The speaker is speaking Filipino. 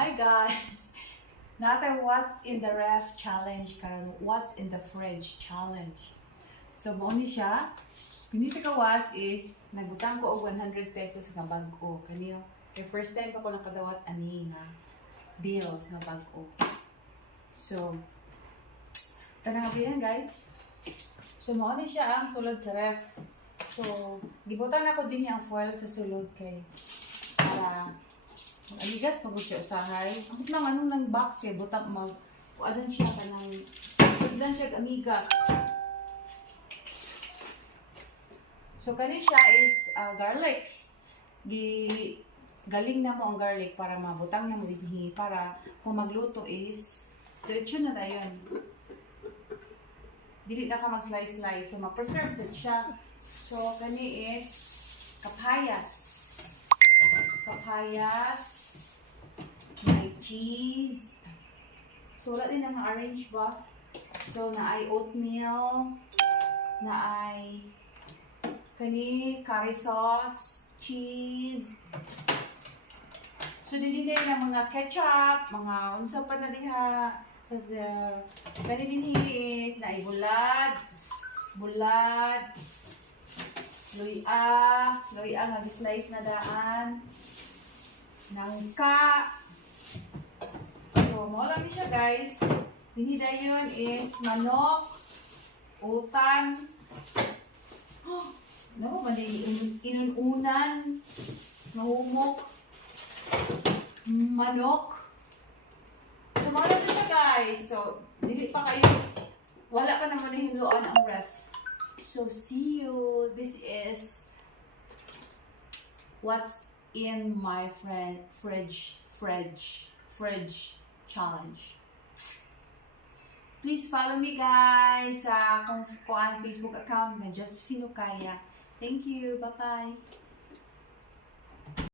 Hi guys! Natin what's in the ref challenge karon, what's in the fridge challenge. So mo ni siya. Kini sa kawas is nagbutang ko og 100 pesos nga bag-o kaniyo. Kay first time pa ko nakadawat ani nga bill nga bag-o. So tanang abihan guys. So mo ni siya ang sulod sa ref. So gibutan ako din ang foil sa sulod kay para amigas pagod siya usahay. Ang nang anong nang box kay butang mag kuadan siya kanang kuadan siya amigas. So kani siya is garlic. Galing na mo ang garlic para mabutang na mo dinhi para kung magluto is diretso na dayon. Dili na ka mag-slice. So ma-preserve siya. So kani is kapayas. May cheese. So, wala din ang orange ba? So, na ay oatmeal, na ay curry sauce, cheese. So, din na mga ketchup, mga unsa pa na diha. Kani din is na ay bulad, luya nga slice na daan, nangka. So, mo lang siya guys. Hinida yun is manok, utan. Ano ba inununan, mahumok, manok. So, mo lang siya guys. So, dili pa kayo. Wala pa naman hinluan ang ref. So, see you. This is what's in my fridge challenge. Please follow me guys sa kung Facebook account na Just Finukaya. Thank you. Bye-bye.